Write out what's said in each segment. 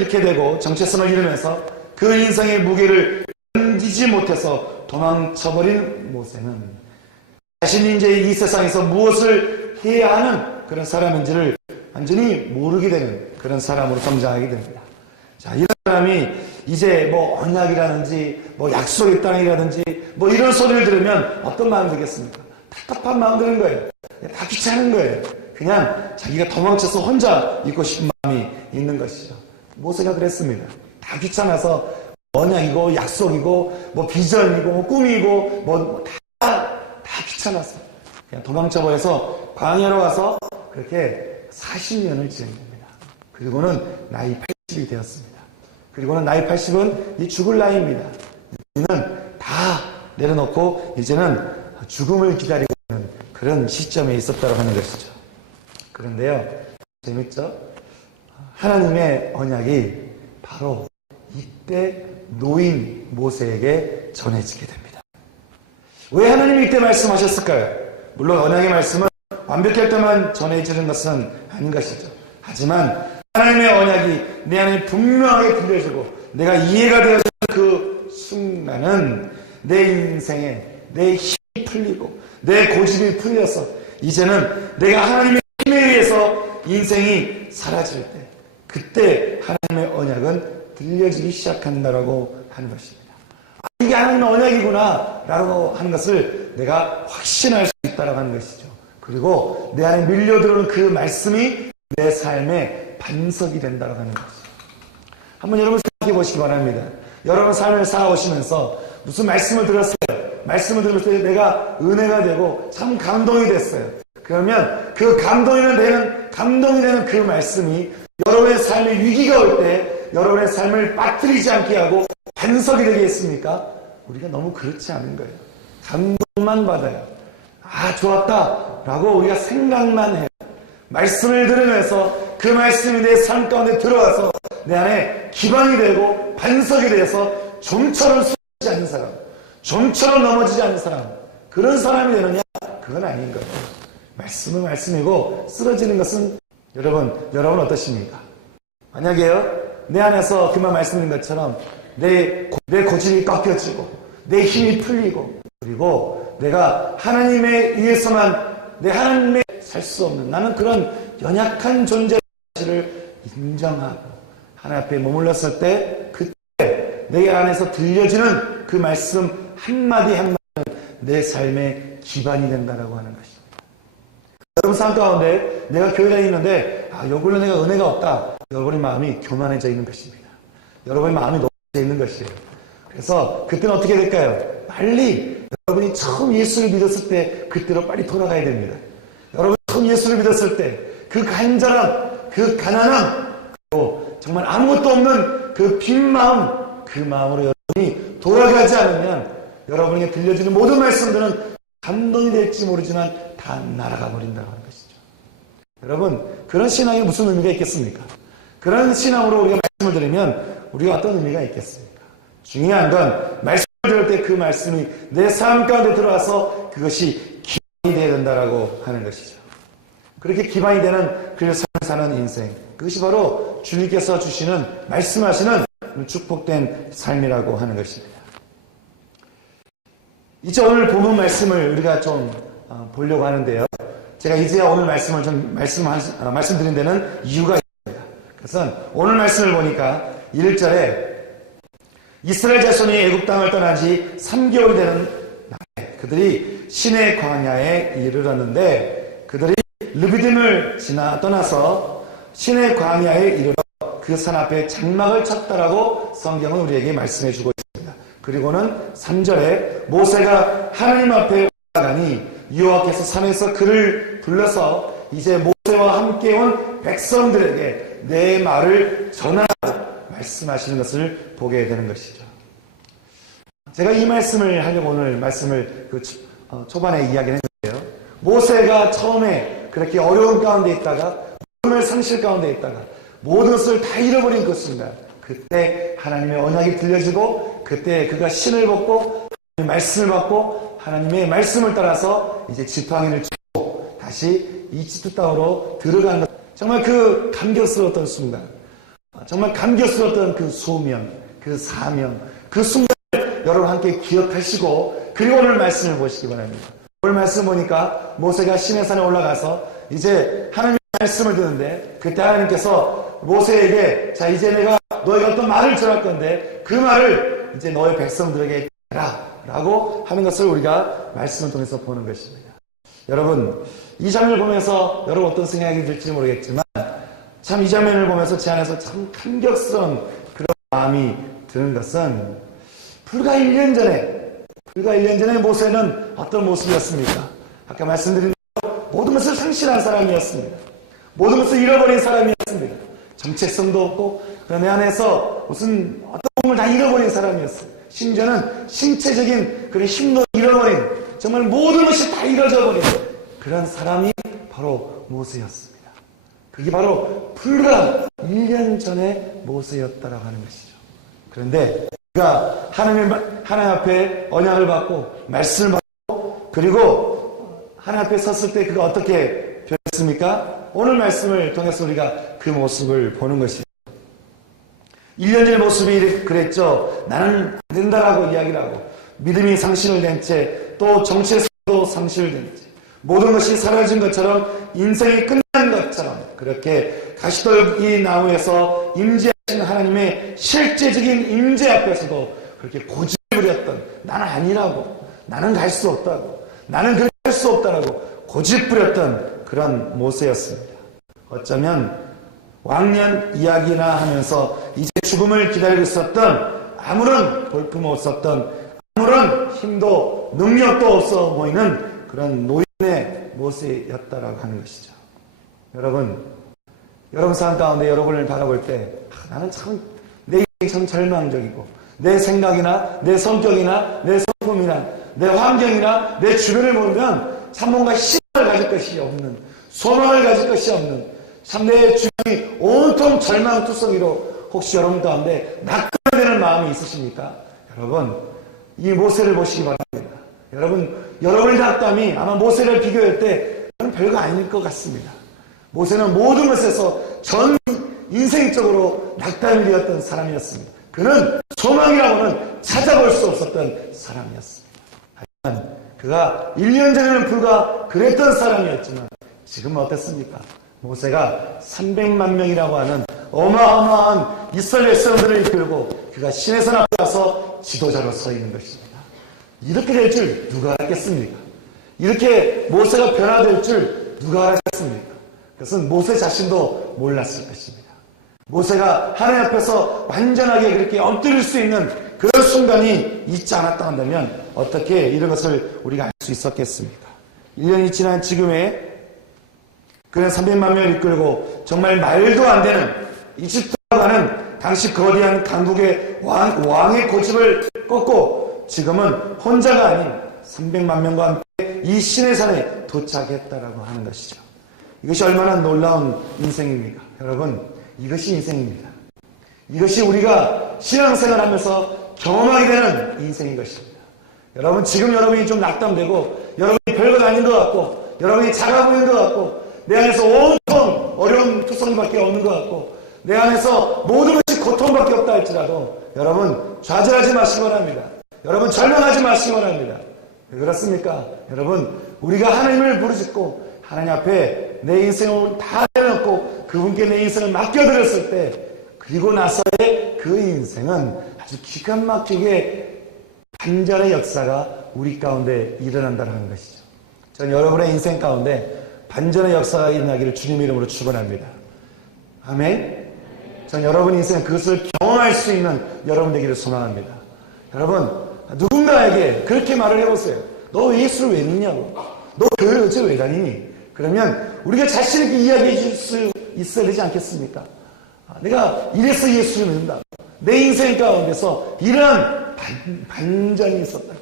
잃게 되고 정체성을 잃으면서 그 인생의 무게를 견디지 못해서 도망쳐버린 모세는 자신이 이제 이 세상에서 무엇을 해야 하는 그런 사람인지를 완전히 모르게 되는 그런 사람으로 성장하게 됩니다. 자, 이런 사람이 이제 뭐 언약이라든지 뭐 약속의 땅이라든지 뭐 이런 소리를 들으면 어떤 마음이 들겠습니까? 답답한 마음 드는 거예요. 다 귀찮은 거예요. 그냥 자기가 도망쳐서 혼자 있고 싶은 마음이 있는 것이죠. 모세가 그랬습니다. 다 귀찮아서 언약이고 약속이고 뭐 비전이고 뭐 꿈이고 뭐 다 귀찮아서 그냥 도망쳐버려서 광야로 가서 그렇게 40년을 지낸 겁니다. 그리고는 나이 80이 되었습니다. 그리고는 나이 80은 이 죽을 나이입니다. 이제는 다 내려놓고 이제는 죽음을 기다리고 있는 그런 시점에 있었다고 하는 것이죠. 그런데요, 재밌죠? 하나님의 언약이 바로 이때 노인 모세에게 전해지게 됩니다. 왜 하나님이 이때 말씀하셨을까요? 물론 언약의 말씀은 완벽할 때만 전해지는 것은 아닌 것이죠. 하지만 하나님의 언약이 내 안에 분명하게 들려지고 내가 이해가 되어지는 그 순간은 내 인생에 내 힘이 풀리고 내 고집이 풀려서 이제는 내가 하나님의 힘에 의해서 인생이 사라질 때 그때 하나님의 언약은 들려지기 시작한다라고 하는 것입니다. 이게 하나님의 언약이구나 라고 하는 것을 내가 확신할 수 있다라고 하는 것이죠. 그리고 내 안에 밀려들어오는 그 말씀이 내 삶의 반석이 된다고 하는 것이죠. 한번 여러분 생각해 보시기 바랍니다. 여러분 삶을 살아오시면서 무슨 말씀을 들었어요. 말씀을 들을 때 내가 은혜가 되고 참 감동이 됐어요. 그러면 그 감동이 되는 그 말씀이 여러분의 삶에 위기가 올 때 여러분의 삶을 빠뜨리지 않게 하고 반석이 되겠습니까? 우리가 너무 그렇지 않은 거예요. 감동만 받아요. 아, 좋았다 라고 우리가 생각만 해요. 말씀을 들으면서 그 말씀이 내 삶 가운데 들어와서 내 안에 기반이 되고 반석이 돼서 좀처럼 쓰러지지 않는 사람, 좀처럼 넘어지지 않는 사람, 그런 사람이 되느냐? 그건 아닌 거예요. 말씀은 말씀이고 쓰러지는 것은 여러분 어떠십니까? 만약에요, 내 안에서 그만 말씀드린 것처럼 내 고집이 꺾여지고 내 힘이 풀리고 그리고 내가 하나님에 의해서만 내 하나님에 살 수 없는 나는 그런 연약한 존재를 인정하고 하나님 앞에 머물렀을 때 그때 내 안에서 들려지는 그 말씀 한마디 한마디는 내 삶의 기반이 된다라고 하는 것입니다. 여러분 삶 가운데 내가 교회 다니는데 요걸로 내가 은혜가 없다. 여러분의 마음이 교만해져 있는 것입니다. 여러분의 마음이 높아져 있는 것이에요. 그래서 그때는 어떻게 될까요? 빨리 여러분이 처음 예수를 믿었을 때 그때로 빨리 돌아가야 됩니다. 여러분이 처음 예수를 믿었을 때 그 간절함, 그 가난함, 그리고 정말 아무것도 없는 그 빈 마음, 그 마음으로 여러분이 돌아가지 않으면 여러분에게 들려지는 모든 말씀들은 감동이 될지 모르지만 다 날아가 버린다고 하는 것이죠. 여러분, 그런 신앙에 무슨 의미가 있겠습니까? 그런 신앙으로 우리가 말씀을 들으면 우리가 어떤 의미가 있겠습니까? 중요한 건 말씀을 들을 때 그 말씀이 내 삶 가운데 들어와서 그것이 기반이 되어야 된다라고 하는 것이죠. 그렇게 기반이 되는 그 삶을 사는 인생, 그것이 바로 주님께서 주시는 말씀하시는 축복된 삶이라고 하는 것입니다. 이제 오늘 본문 말씀을 우리가 좀 보려고 하는데요. 제가 이제야 오늘 말씀을 좀 말씀드린 데는 이유가 있습니다. 그래서 오늘 말씀을 보니까 1절에 이스라엘 자손이 애굽 땅을 떠난 지 3개월이 되는 날에 그들이 시내 광야에 이르렀는데 그들이 르비딤을 떠나서 시내 광야에 이르러 그 산 앞에 장막을 쳤다라고 성경은 우리에게 말씀해 주고 있습니다. 그리고는 3절에 모세가 하나님 앞에 올라가니 여호와께서 산에서 그를 불러서 이제 모세와 함께 온 백성들에게 내 말을 전하라고 말씀하시는 것을 보게 되는 것이죠. 제가 이 말씀을 하려고 오늘 말씀을 초반에 이야기를 했는데요. 모세가 처음에 그렇게 어려운 가운데 있다가 모든 상실 가운데 있다가 모든 것을 다 잃어버린 그 순간 그때 하나님의 언약이 들려지고 그때 그가 신을 벗고 하나님의 말씀을 받고 하나님의 말씀을 따라서 이제 지팡이를 쥐고 다시 이집트 땅으로 들어가는 것, 정말 그 감격스러웠던 순간 정말 감격스러웠던 그 소명, 그 사명, 그 순간을 여러분 함께 기억하시고 그리고 오늘 말씀을 보시기 바랍니다. 오늘 말씀 보니까 모세가 시내산에 올라가서 이제 하나님의 말씀을 듣는데 그때 하나님께서 모세에게 자 이제 내가 너에게 어떤 말을 전할 건데 그 말을 이제 너의 백성들에게 해라 라고 하는 것을 우리가 말씀을 통해서 보는 것입니다. 여러분 이 장면을 보면서 여러분 어떤 생각이 들지 모르겠지만 참 이 장면을 보면서 제 안에서 참 감격스러운 그런 마음이 드는 것은 불과 1년 전에 모세는 어떤 모습이었습니까? 아까 말씀드린 대로 모든 것을 상실한 사람이었습니다. 모든 것을 잃어버린 사람이었습니다. 정체성도 없고 내 안에서 무슨 어떤 몸을 다 잃어버린 사람이었어요. 심지어는 신체적인 그런 힘도 잃어버린 정말 모든 것이 다 잃어져 버린 그런 사람이 바로 모세였습니다. 그게 바로 불과 1년 전에 모세였다라고 하는 것이죠. 그런데 그가 하나님 앞에 언약을 받고 말씀을 받고 그리고 하나님 앞에 섰을 때 그가 어떻게 변했습니까? 오늘 말씀을 통해서 우리가 그 모습을 보는 것이죠. 1년 전의 모습이 그랬죠. 나는 안 된다라고 이야기를 하고 믿음이 상실을 된 채 또 정체성도 상실된 채 모든 것이 사라진 것처럼 인생이 끝난 것처럼 그렇게 가시떨기 나무에서 임재하신 하나님의 실제적인 임재 앞에서도 그렇게 고집을 부렸던 나는 아니라고 나는 갈 수 없다고 나는 그렇게 할 수 없다라고 고집 부렸던 그런 모세였습니다. 어쩌면 왕년 이야기나 하면서 이제 죽음을 기다리고 있었던 아무런 볼품 없었던 아무런 힘도 능력도 없어 보이는 그런 노인의 모세였다라고 하는 것이죠. 여러분 삶 가운데 여러분을 바라볼 때 나는 참 내 인생이 참 절망적이고 내 생각이나 내 성격이나 내 성품이나 내 환경이나 내 주변을 보면 참 뭔가 희망을 가질 것이 없는 소망을 가질 것이 없는 참 내 주변이 온통 절망투성이로 혹시 여러분 가운데 낙담되는 마음이 있으십니까? 여러분 이 모세를 보시기 바랍니다. 여러분의 낙담이 아마 모세를 비교할 때 별거 아닐 것 같습니다. 모세는 모든 것에서 전 인생적으로 낙담이 되었던 사람이었습니다. 그는 소망이라고는 찾아볼 수 없었던 사람이었습니다. 하지만 그가 1년 전에는 불과 그랬던 사람이었지만 지금은 어땠습니까? 모세가 300만 명이라고 하는 어마어마한 이스라엘 백성들을 이끌고 그가 시내산 앞에 가서 지도자로 서 있는 것입니다. 이렇게 될 줄 누가 알았겠습니까? 이렇게 모세가 변화될 줄 누가 알았겠습니까? 그것은 모세 자신도 몰랐을 것입니다. 모세가 하나님 앞에서 완전하게 그렇게 엎드릴 수 있는 그런 순간이 있지 않았다 한다면 어떻게 이런 것을 우리가 알 수 있었겠습니까? 1년이 지난 지금에 그는 300만 명을 이끌고 정말 말도 안 되는 이집트라고 하는 당시 거대한 강국의 왕의 고집을 꺾고 지금은 혼자가 아닌 300만 명과 함께 이 시내산에 도착했다라고 하는 것이죠. 이것이 얼마나 놀라운 인생입니까? 여러분, 이것이 인생입니다. 이것이 우리가 신앙생활하면서 경험하게 되는 인생인 것입니다. 여러분, 지금 여러분이 좀 낙담되고 여러분이 별것 아닌 것 같고 여러분이 작아 보이는 것 같고 내 안에서 온통 어려운 투성이밖에 없는 것 같고 내 안에서 모든 것이 고통밖에 없다 할지라도 여러분 좌절하지 마시기 바랍니다. 여러분 절망하지 마시기 바랍니다. 왜 그렇습니까? 여러분 우리가 하나님을 부르짖고 하나님 앞에 내 인생을 다 내놓고 그분께 내 인생을 맡겨드렸을 때 그리고 나서의 그 인생은 아주 기가 막히게 반전의 역사가 우리 가운데 일어난다는 것이죠. 전 여러분의 인생 가운데 반전의 역사가 일어나기를 주님의 이름으로 축원합니다. 아멘. 전 여러분 인생 그것을 경험할 수 있는 여러분 되기를 소망합니다. 여러분 누군가에게 그렇게 말을 해보세요. 너 왜 예수를 왜 믿냐고. 너 교회를 어째 왜 다니니? 그러면 우리가 자신 있게 이야기해 줄 수 있어야 되지 않겠습니까? 내가 이래서 예수를 믿는다. 내 인생 가운데서 이러한 반전이 있었다.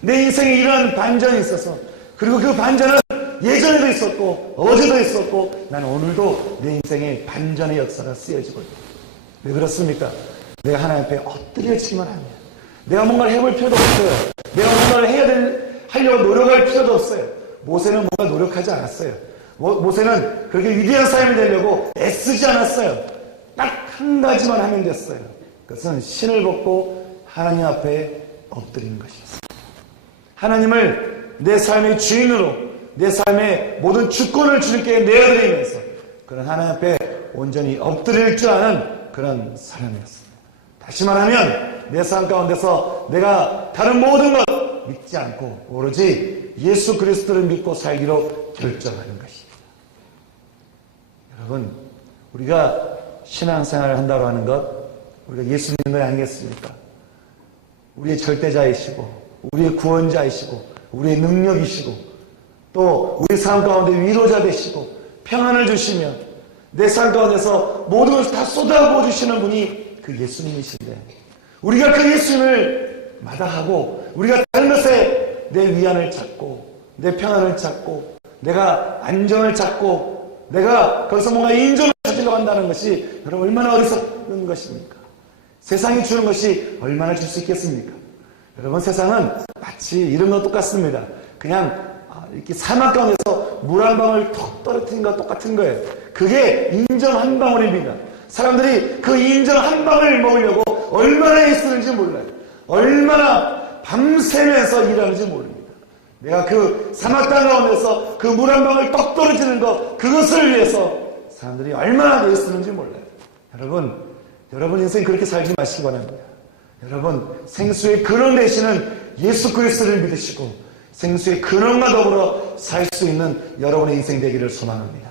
내 인생에 이러한 반전이 있어서 그리고 그 반전은 예전에도 있었고 어제도 있었고 나는 오늘도 내 인생에 반전의 역사가 쓰여지고 있다. 왜 그렇습니까? 내가 하나님 앞에 엎드려지기만 하면 내가 뭔가를 해볼 필요도 없어요. 내가 뭔가를 하려고 노력할 필요도 없어요. 모세는 뭔가 노력하지 않았어요. 모세는 그렇게 위대한 사람이 되려고 애쓰지 않았어요. 딱 한 가지만 하면 됐어요. 그것은 신을 벗고 하나님 앞에 엎드리는 것이었어요. 하나님을 내 삶의 주인으로, 내 삶의 모든 주권을 주님께 내어드리면서 그런 하나님 앞에 온전히 엎드릴 줄 아는 그런 사람이었습니다. 다시 말하면 내 삶 가운데서 내가 다른 모든 것 믿지 않고 오로지 예수 그리스도를 믿고 살기로 결정하는 것입니다. 여러분, 우리가 신앙생활을 한다고 하는 것, 우리가 예수 믿는 거 아니겠습니까? 우리의 절대자이시고 우리의 구원자이시고 우리의 능력이시고 또 우리 삶 가운데 위로자 되시고 평안을 주시며 내 삶 가운데서 모든 것을 다 쏟아부어 주시는 분이 그 예수님이신데, 우리가 그 예수님을 마다하고 우리가 다른 것에 내 위안을 찾고 내 평안을 찾고 내가 안정을 찾고 내가 거기서 뭔가 인정을 찾으려고 한다는 것이 여러분 얼마나 어리석은 것입니까? 세상이 주는 것이 얼마나 줄 수 있겠습니까? 여러분, 세상은 마치 이런 것 똑같습니다. 그냥 이렇게 사막 가운데서 물 한 방울 톡 떨어뜨린 것 똑같은 거예요. 그게 인정 한 방울입니다. 사람들이 그 인정 한 방울을 먹으려고 얼마나 애쓰는지 몰라요. 얼마나 밤새면서 일하는지 모릅니다. 내가 그 사막 땅 가운데서 그 물 한 방울 떡 떨어지는 것, 그것을 위해서 사람들이 얼마나 애쓰는지 몰라요. 여러분 인생 그렇게 살지 마시기 바랍니다. 여러분, 생수의 근원 되시는 예수 그리스도를 믿으시고 생수의 근원과 더불어 살 수 있는 여러분의 인생 되기를 소망합니다.